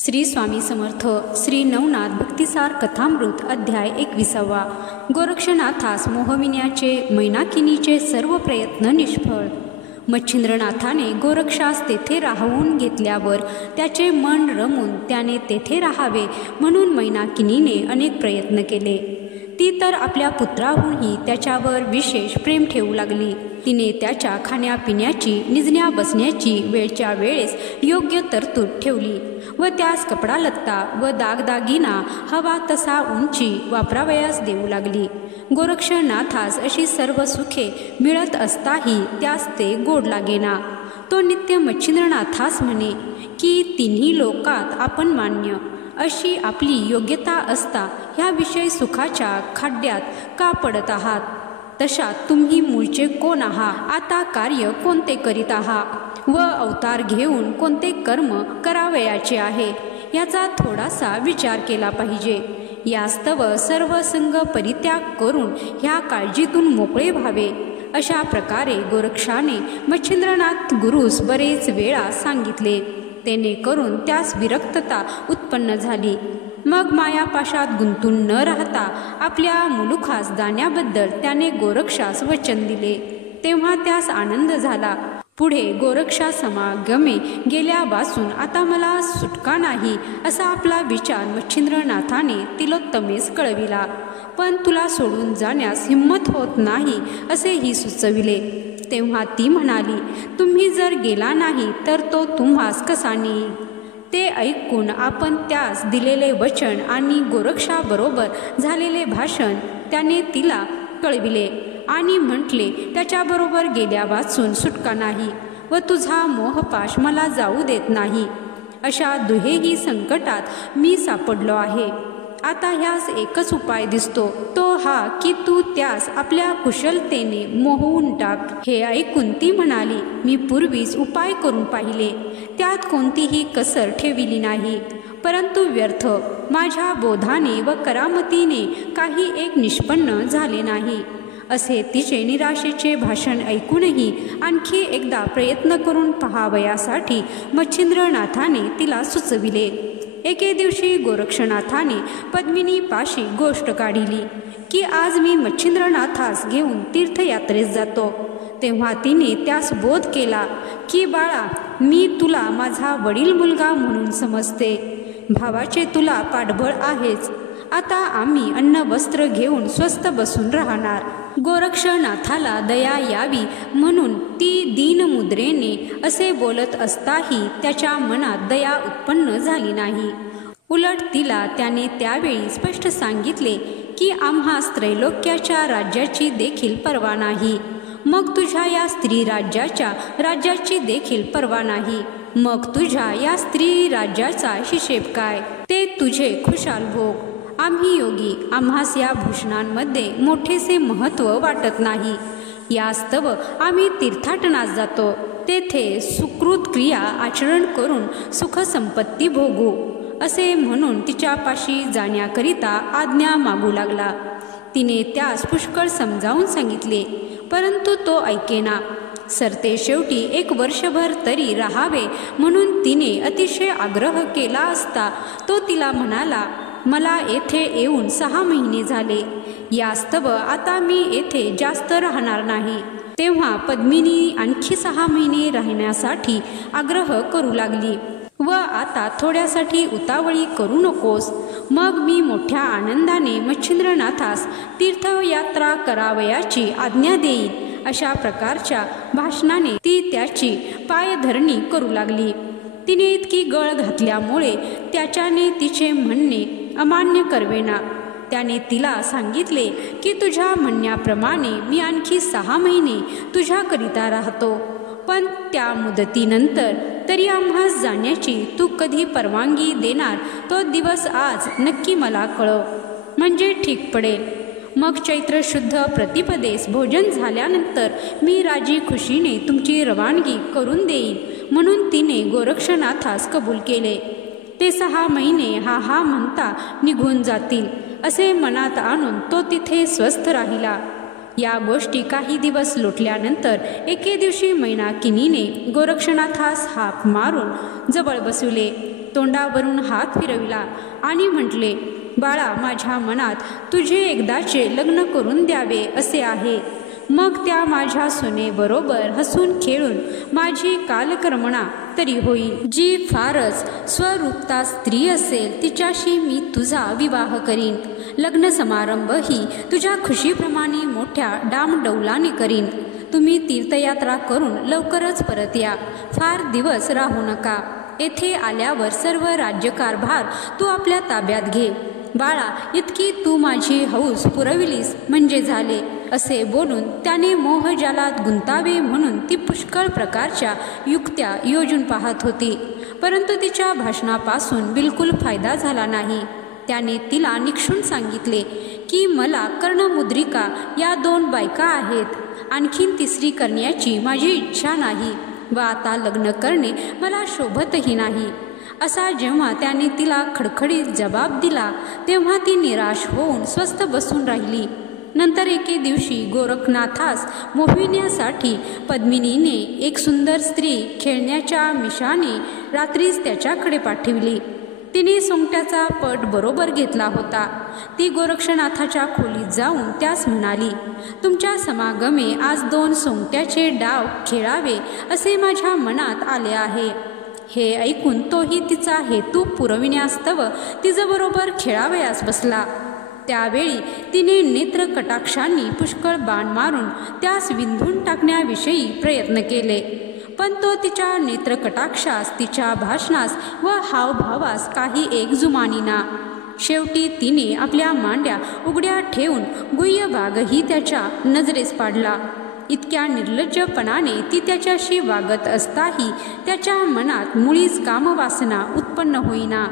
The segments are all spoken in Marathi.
श्री स्वामी समर्थ श्री नवनाथ भक्तिसार कथामृत अध्याय 21. गोरक्षनाथास मोहविण्याचे मैनाकिनीचे सर्व प्रयत्न निष्फळ. मच्छिंद्रनाथाने गोरक्षास तेथे राहवून घेतल्यावर त्याचे मन रमून त्याने तेथे राहावे म्हणून मैनाकिनीने अनेक प्रयत्न केले. ती तर आपल्या पुत्राहूनही त्याच्यावर विशेष प्रेम ठेवू लागली. तिने त्याच्या खाण्यापिण्याची निजण्या बसण्याची वेळच्या वेळेस योग्य तरतूद ठेवली व त्यास कपडा लत्ता व दागदागिना हवा तसा उंची वापरावयास देऊ लागली. गोरक्षनाथास अशी सर्व सुखे मिळत असताही त्यास ते गोड लागेना. तो नित्य मच्छिंद्रनाथास म्हणे की तिन्ही लोकात आपण मान्य अशी आपली योग्यता असता ह्या विषय सुखाच्या खाड्यात का पडत आहात? तशा तुम्ही मूळचे कोण आहात? आता कार्य कोणते करीत आहात व अवतार घेऊन कोणते कर्म करावयाचे आहे याचा थोडासा विचार केला पाहिजे. यास्तव सर्व संग परित्याग करून ह्या काळजीतून मोकळे व्हावे. अशा प्रकारे गोरक्षाने मच्छिंद्रनाथ गुरुस बरेच वेळा सांगितले. तेने करून त्यास विरक्तता उत्पन्न झाली. मग मायापाशात गुंतून न राहता आपल्या मुलुखास जाण्याबद्दल त्याने गोरक्षास वचन दिले. तेव्हा त्यास आनंद झाला. पुढे गोरक्षा समागमे गेल्यापासून आता मला सुटका नाही असा आपला विचार मच्छिंद्रनाथाने तिलोत्तमेस कळविला. पण तुला सोडून जाण्यास हिम्मत होत नाही असेही सुचविले. तेव्हा ती म्हणाली, तुम्ही जर गेला नाही तर तो तुम्हास कसा नेईल? ते ऐकून आपण त्यास दिलेले वचन आणि गोरक्षाबरोबर झालेले भाषण त्याने तिला कळविले आणि म्हटले, त्याच्याबरोबर गेल्यावाचून सुटका नाही व तुझा मोहपाश मला जाऊ देत नाही. अशा दुहेही संकटात मी सापडलो आहे. आता ह्यास एकच उपाय दिसतो, तो हा की तू त्यास आपल्या कुशलतेने मोहवून टाक. हे ऐकून ती म्हणाली, मी पूर्वीच उपाय करून पाहिले, त्यात कोणतीही कसर ठेविली नाही, परंतु व्यर्थ. माझ्या बोधाने व करामतीने काही एक निष्पन्न झाले नाही. असे तिचे निराशेचे भाषण ऐकूनही आणखी एकदा प्रयत्न करून पहावयासाठी मच्छिंद्रनाथाने तिला सुचविले. एके दिवशी गोरक्षनाथाने पद्मिनीपाशी गोष्ट काढिली की आज मी मच्छिंद्रनाथास घेऊन तीर्थयात्रेस जातो. तेव्हा तिने त्यास बोध केला की बाळा, मी तुला माझा वडील मुलगा म्हणून समजते. भावाचे तुला पाठबळ आहेच. आता आम्ही अन्न वस्त्र घेऊन स्वस्थ बसून राहणार. गोरक्षनाथाला दया यावी म्हणून ती दीनमुद्रेने असे बोलत असताही त्याच्या मनात दया उत्पन्न झाली नाही. उलट तिला त्याने त्यावेळी स्पष्ट सांगितले की आम्हास त्रैलोक्याच्या राज्याची देखील पर्वा नाही. मग तुझ्या या स्त्री राज्याची देखील पर्वा नाही. मग तुझ्या या स्त्री राज्याचा हिशेब काय? ते तुझे खुशाल भोग. आम्ही योगी, आम्हास या भूषणांमध्ये मोठेसे महत्त्व वाटत नाही. यास्तव आम्ही तीर्थाटनास जातो. तेथे सुकृत क्रिया आचरण करून सुखसंपत्ती भोगू असे म्हणून तिच्यापाशी जाण्याकरिता आज्ञा मागू लागला. तिने त्यास पुष्कळ समजावून सांगितले, परंतु तो ऐकेना. सरते शेवटी 1 वर्षभर तरी राहावे म्हणून तिने अतिशय आग्रह केला असता तो तिला म्हणाला, मला येथे येऊन 6 महिने झाले. यास्तव आता मी येथे जास्त राहणार नाही. तेव्हा पद्मिनी आणखी 6 महिने राहण्यासाठी आग्रह करू लागली व आता थोड्यासाठी उतावळी करू नकोस. मग मी मोठ्या आनंदाने मच्छिंद्रनाथास तीर्थयात्रा करावयाची आज्ञा देईन. अशा प्रकारच्या भाषणाने ती त्याची पायधरणी करू लागली. तिने इतकी गळ घातल्यामुळे त्याच्याने तिचे म्हणणे अमान्य करवेना. त्याने तिला सांगितले की तुझ्या म्हणण्याप्रमाणे मी आणखी 6 महिने तुझ्याकरिता राहतो, पण त्या मुदतीनंतर तरी आम्हास जाण्याची तू कधी परवानगी देणार तो दिवस आज नक्की मला कळव, म्हणजे ठीक पडेल. मग चैत्र शुद्ध प्रतिपदेस भोजन झाल्यानंतर मी राजी खुशीने तुमची रवानगी करून देईन म्हणून तिने गोरक्षनाथास कबूल केले. ते 6 महिने हा म्हणता निघून जातील असे मनात आणून तो तिथे स्वस्थ राहिला. या गोष्टी काही दिवस लोटल्यानंतर एके दिवशी मैनाकिनीने गोरक्षनाथास हाक मारून जवळ बसविले. तोंडावरून हात फिरविला आणि म्हटले, बाळा, माझ्या मनात तुझे एकदाचे लग्न करून द्यावे असे आहे. मग त्या माझ्या सुनेबरोबर हसून खेळून माझी कालक्रमणा तरी होईल. जी फारच स्वरूपता स्त्री असेल तिच्याशी मी तुझा विवाह करीन. लग्न समारंभही तुझ्या खुशीप्रमाणे मोठ्या डामडौलाने करीन. तुम्ही तीर्थयात्रा करून लवकरच परत या. फार दिवस राहू नका. येथे आल्यावर सर्व राज्यकारभार तू आपल्या ताब्यात घे. बाळा, इतकी तू माझी हौस पुरविलीस म्हणजे झाले. असे बोलून त्याने मोहजालात गुंतावे म्हणून ती पुष्कळ प्रकारच्या युक्त्या योजून पाहत होती. परंतु तिच्या भाषणापासून बिलकुल फायदा झाला नाही. त्याने तिला निक्षून सांगितले की मला कर्णमुद्रिका या 2 बायका आहेत. आणखीन तिसरी करण्याची माझी इच्छा नाही व आता लग्न करणे मला शोभतही नाही. असा जेव्हा त्याने तिला खडखडीत जबाब दिला तेव्हा ती निराश होऊन स्वस्थ बसून राहिली. नंतर एके दिवशी गोरखनाथास मोहिण्यासाठी पद्मिनीने एक सुंदर स्त्री खेळण्याच्या मिशाने रात्रीच त्याच्याकडे पाठविली. तिने सोंगट्याचा पट बरोबर घेतला होता. ती गोरक्षनाथाच्या खोलीत जाऊन त्यास म्हणाली, तुमच्या समागमे आज 2 सोंगट्याचे डाव खेळावे असे माझ्या मनात आले आहे. हे ऐकून तोही तिचा हेतू पुरविण्यास्तव तिच्याबरोबर खेळावयास बसला. त्यावेळी तिने नेत्रकटाक्षांनी पुष्कळ बाण मारून त्यास विंधून टाकण्याविषयी प्रयत्न केले. पण तो तिच्या नेत्रकटाक्षास, तिच्या भाषणास व हावभावास काही एक जुमानीना. शेवटी तिने आपल्या मांड्या उघड्या ठेवून गुह्य भागही त्याच्या नजरेस पाडला. इतक्या निर्लज्जपणाने ती त्याच्याशी वागत असताही त्याच्या मनात मुळीच कामवासना उत्पन्न होईना.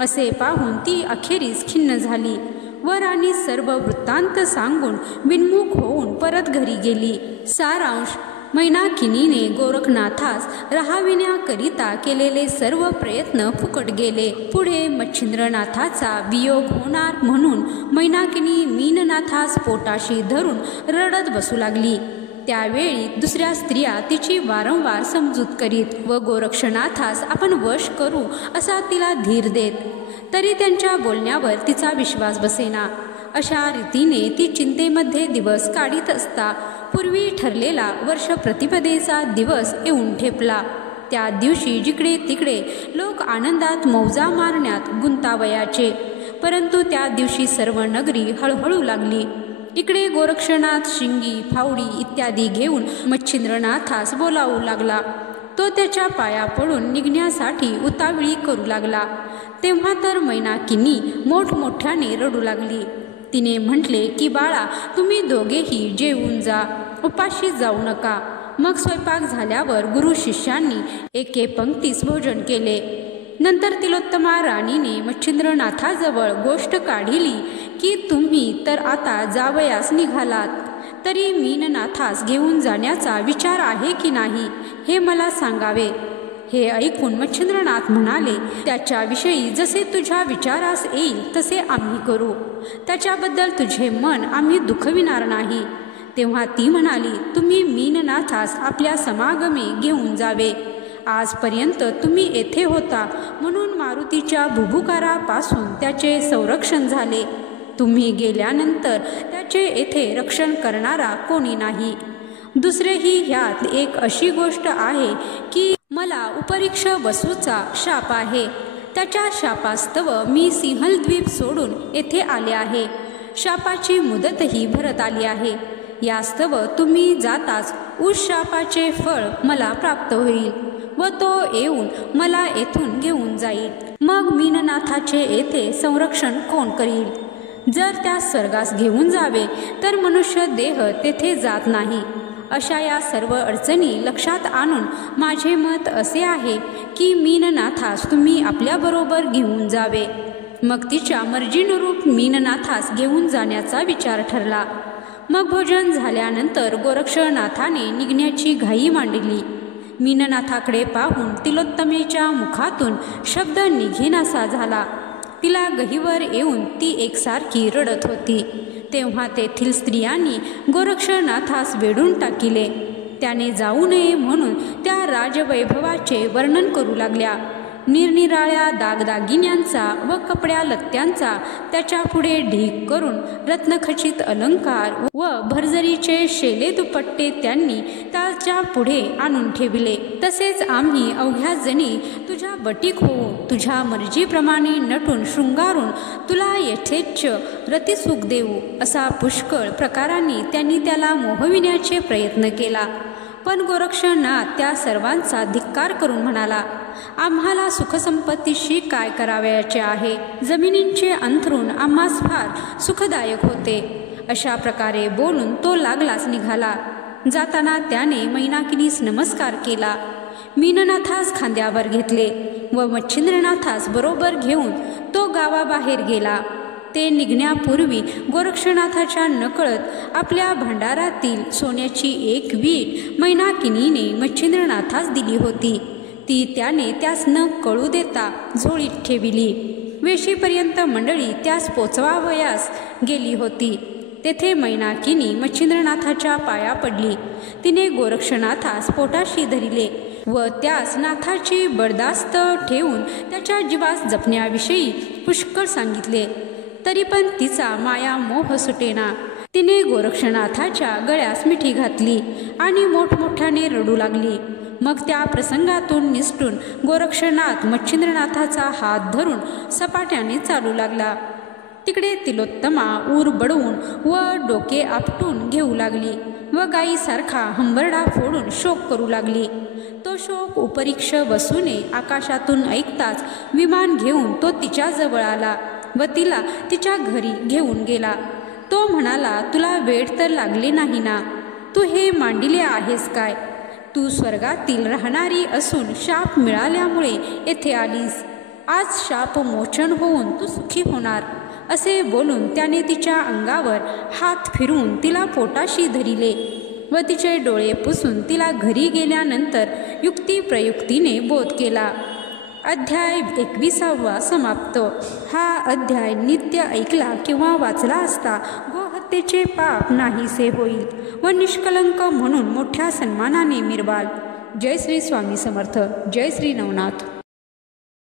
असे पाहून ती अखेरीस खिन्न झाली. वर आणि सर्व वृत्तांत सांगून विन्मुख होऊन परत घरी गेली. सारांश: मैनाकिनीने गोरखनाथास राहाविण्याकरिता केलेले सर्व प्रयत्न फुकट गेले. पुढे मच्छिंद्रनाथाचा वियोग होणार म्हणून मैनाकिनी मीननाथास पोटाशी धरून रडत बसू लागली. त्यावेळी दुसऱ्या स्त्रिया तिची वारंवार समजूत करीत व गोरक्षनाथास आपण वश करू असा तिला धीर देत. तरी त्यांच्या बोलण्यावर तिचा विश्वास बसेना. अशा रीतीने ती चिंतेमध्ये दिवस काढीत असता पूर्वी ठरलेला वर्ष प्रतिपदेचा दिवस येऊन ठेपला. त्या दिवशी जिकडे तिकडे लोक आनंदात मौजा मारण्यात गुंतावयाचे. परंतु त्या दिवशी सर्व नगरी हळहळू लागली. इकडे गोरक्षनाथ शिंगी, फावडी इत्यादी घेऊन मच्छिंद्रनाथास बोलावू लागला. तो त्याच्या पाया पडून निघण्यासाठी उतावळी करू लागला. तेव्हा तर मैनाकिनी मोठमोठ्याने रडू लागली. तिने म्हटले की बाळा, तुम्ही दोघेही जेवून जा, उपाशी जाऊ नका. मग स्वयंपाक झाल्यावर गुरु शिष्यांनी एके पंक्तीस भोजन केले. नंतर तिलोत्तमा राणीने मच्छिंद्रनाथाजवळ गोष्ट काढिली की तुम्ही तर आता जावयास निघालात, तरी मीननाथास घेऊन जाण्याचा विचार आहे की नाही हे मला सांगावे. हे ऐकून मच्छिंद्रनाथ म्हणाले, त्याच्याविषयी जसे तुझ्या विचारास येईल तसे आम्ही करू. त्याच्याबद्दल तुझे मन आम्ही दुखविणार नाही. तेव्हा ती म्हणाली, तुम्ही मीननाथास आपल्या समागमे घेऊन जावे. आजपर्यंत तुम्ही येथे होता म्हणून मारुतीच्या भुभुकारापासून त्याचे संरक्षण झाले. तुम्ही गेल्यानंतर त्याचे येथे रक्षण करणारा कोणी नाही. दुसरेही ह्यात एक अशी गोष्ट आहे की मला उपरीक्ष वसूचा शाप आहे. त्याच्या शापास्तव मी सिंहलद्वीप सोडून येथे आले आहे. शापाची मुदतही भरत आली आहे. यास्तव तुम्ही जाताच उस शापाचे फळ मला प्राप्त होईल व तो येऊन मला येथून घेऊन जाईल. मग मीननाथाचे येथे संरक्षण कोण करील? जर त्या स्वर्गास घेऊन जावे तर मनुष्य देह तेथे जात नाही. अशा या सर्व अडचणी लक्षात आणून माझे मत असे आहे की मीननाथास तुम्ही आपल्याबरोबर घेऊन जावे. मग तिच्या मर्जीनुरूप मीननाथास घेऊन जाण्याचा विचार ठरला. मग भोजन झाल्यानंतर गोरक्षनाथाने निघण्याची घाई मांडली. मीननाथाकडे पाहून तिलोत्तमेच्या मुखातून शब्द निघेनासा झाला. तिला गहिवर येऊन ती एकसारखी रडत होती. तेव्हा तेथील स्त्रियांनी गोरक्षनाथास वेढून टाकिले. त्याने जाऊ नये म्हणून त्या राजवैभवाचे वर्णन करू लागल्या. निरनिराळ्या दागदागिन्यांचा व कपड्या लत्त्यांचा त्याच्या पुढे ढीग करून रत्नखचित अलंकार व भरजरीचे शेले दुपट्टे त्यांनी त्याच्या पुढे आणून ठेविले. तसेच आम्ही अवघ्या जणी तुझ्या बटीक होऊ तुझ्या मर्जीप्रमाणे नटून शृंगारून तुला यथेच्छ रतिसुख देऊ असा पुष्कळ प्रकारांनी त्यांनी त्याला मोहविण्याचे प्रयत्न केला. पण गोरक्षनाथ त्या सर्वांचा धिक्कार करून म्हणाला, आम्हाला सुखसंपत्तीशी काय करावयाचे आहे. जमिनींचे अंथरूण आम्हास फार सुखदायक होते. अशा प्रकारे बोलून तो लागलाच निघाला. जाताना त्याने मैनाकिनीस नमस्कार केला. मीननाथास खांद्यावर घेतले व मच्छिंद्रनाथास बरोबर घेऊन तो गावाबाहेर गेला. ते निघण्यापूर्वी गोरक्षनाथाच्या नकळत आपल्या भांडारातील सोन्याची एक वीट मैनाकिनीने मच्छिंद्रनाथास दिली होती. ती त्याने त्यास न कळू देता झोळीत ठेविली. वेशीपर्यंत मंडळी त्यास पोचवावयास गेली होती. तेथे मैनाकिनी मच्छिंद्रनाथाच्या पाया पडली. तिने गोरक्षनाथास पोटाशी धरिले व त्यास नाथाची बडदास्त ठेवून त्याच्या जीवास जपण्याविषयी पुष्कळ सांगितले. तरी पण तिचा माया मोह सुटेना. तिने गोरक्षनाथाच्या गळ्यास मिठी घातली आणि मोठमोठ्याने रडू लागली. मग त्या प्रसंगातून निसटून गोरक्षनाथ मच्छिंद्रनाथाचा हात धरून सपाट्याने चालू लागला. तिकडे तिलोत्तमा ऊर बडवून व डोके आपटून घेऊ लागली व गायीसारखा हंबरडा फोडून शोक करू लागली. तो शोक उपरीक्ष वसूने आकाशातून ऐकताच विमान घेऊन तो तिच्याजवळ आला व तिला तिच्या घरी घेऊन गेला. तो म्हणाला, तुला वेड तर लागले नाही ना? तू हे मांडिले आहेस काय? तू स्वर्गातील राहणारी असून शाप मिळाल्यामुळे येथे आलीस. आज शाप मोचन होऊन तू सुखी होणार. असे बोलून त्याने तिच्या अंगावर हात फिरवून तिला पोटाशी धरिले व तिचे डोळे पुसून तिला घरी गेल्यानंतर युक्तिप्रयुक्तीने बोध केला. अध्याय 21 समाप्त. हा अध्याय नित्य ऐकला किंवा वाचला असता गोहत्येचे पाप नाहीसे होईल व निष्कलंक म्हणून मोठ्या सन्मानाने मिरवाल. जय श्री स्वामी समर्थ. जय श्री नवनाथ.